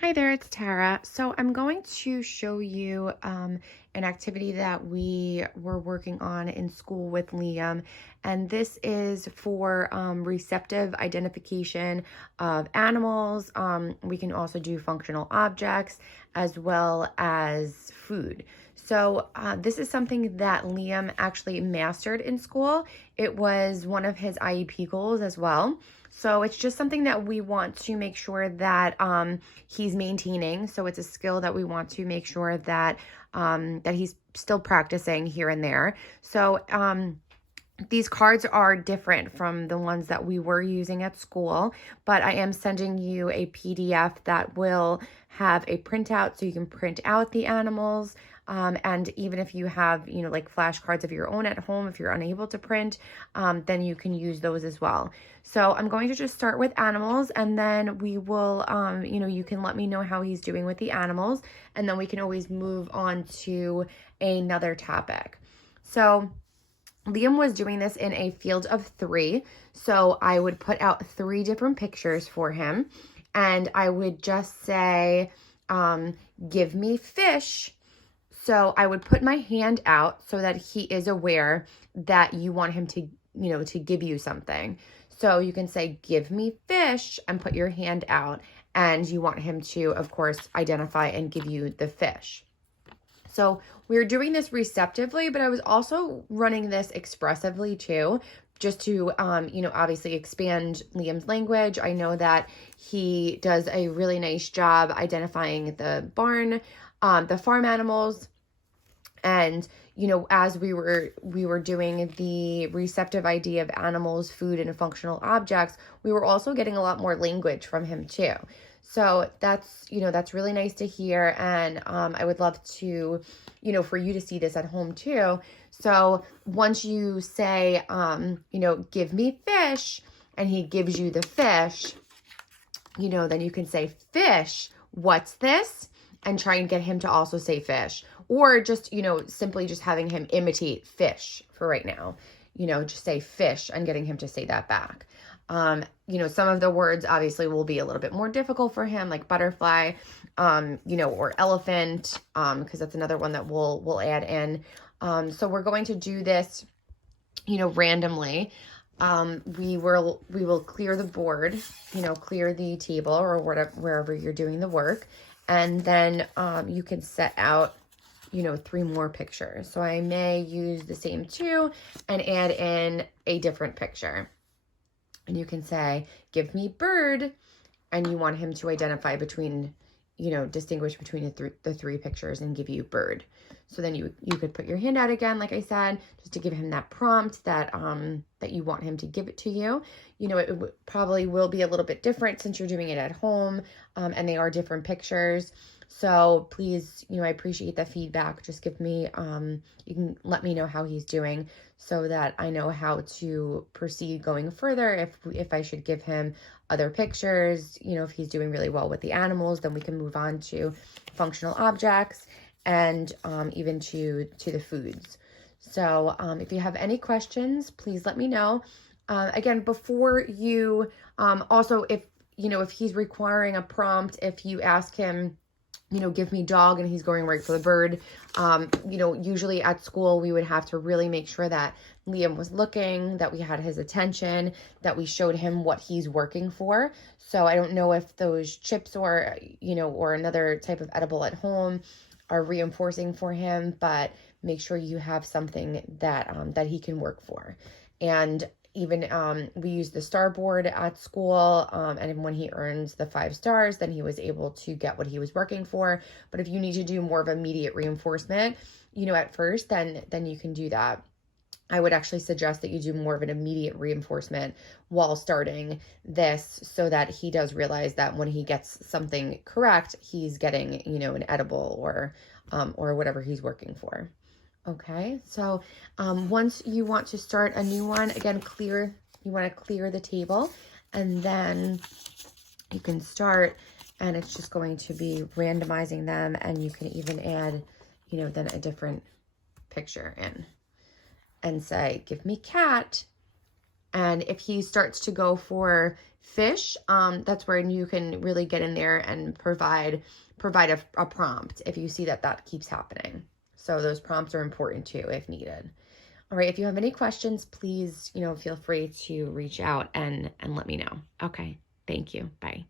Hi there, it's Tara. So I'm going to show you an activity that we were working on in school with Liam, and this is for receptive identification of animals. We can also do functional objects as well as food. So this is something that Liam actually mastered in school. It was one of his IEP goals as well. So it's just something that we want to make sure that he's maintaining. So it's a skill that we want to make sure that that he's still practicing here and there. So these cards are different from the ones that we were using at school, but I am sending you a PDF that will have a printout so you can print out the animals. And even if you have, like flashcards of your own at home, if you're unable to print, then you can use those as well. So I'm going to just start with animals, and then we will, you can let me know how he's doing with the animals, and then we can always move on to another topic. So Liam was doing this in a field of 3. So I would put out 3 different pictures for him, and I would just say, give me fish. So I would put my hand out so that he is aware that you want him to, to give you something. So you can say, give me fish, and put your hand out, and you want him to, of course, identify and give you the fish. So we were doing this receptively, but I was also running this expressively too, just to, obviously expand Liam's language. I know that he does a really nice job identifying the barn, the farm animals. And, as we were doing the receptive idea of animals, food, and functional objects, we were also getting a lot more language from him too. So that's really nice to hear. And I would love to, for you to see this at home too. So once you say, give me fish, and he gives you the fish, then you can say, fish, what's this? And try and get him to also say fish. Or just, simply just having him imitate fish for right now. Just say fish and getting him to say that back. Some of the words obviously will be a little bit more difficult for him, like butterfly, or elephant, because that's another one that we'll add in. So we're going to do this, randomly. We will clear the board, clear the table or whatever, wherever you're doing the work. And then you can set out, 3 more pictures. So I may use the same 2 and add in a different picture. And you can say, give me bird. And you want him to identify between, distinguish between the 3 pictures and give you bird. So then you could put your hand out again, like I said, just to give him that prompt that that you want him to give it to you. It probably will be a little bit different since you're doing it at home, and they are different pictures. So please, I appreciate the feedback. Just give me, you can let me know how he's doing so that I know how to proceed going further. If I should give him other pictures, if he's doing really well with the animals, then we can move on to functional objects and even to the foods. So if you have any questions, please let me know. Again, before you, also if he's requiring a prompt, if you ask him, give me dog, and he's going right for the bird. Usually at school, we would have to really make sure that Liam was looking, that we had his attention, that we showed him what he's working for. So I don't know if those chips or another type of edible at home are reinforcing for him, but make sure you have something that that he can work for. And even we used the star board at school, and when he earns the 5 stars, then he was able to get what he was working for. But if you need to do more of immediate reinforcement, at first, then you can do that. I would actually suggest that you do more of an immediate reinforcement while starting this, so that he does realize that when he gets something correct, he's getting, an edible or whatever he's working for. Okay, so once you want to start a new one, again, you want to clear the table, and then you can start, and it's just going to be randomizing them, and you can even add, then a different picture in and say, give me cat, And if he starts to go for fish, that's where you can really get in there and provide a prompt if you see that that keeps happening. So those prompts are important too if needed. All right, if you have any questions, please, feel free to reach out and let me know. Okay, thank you. Bye.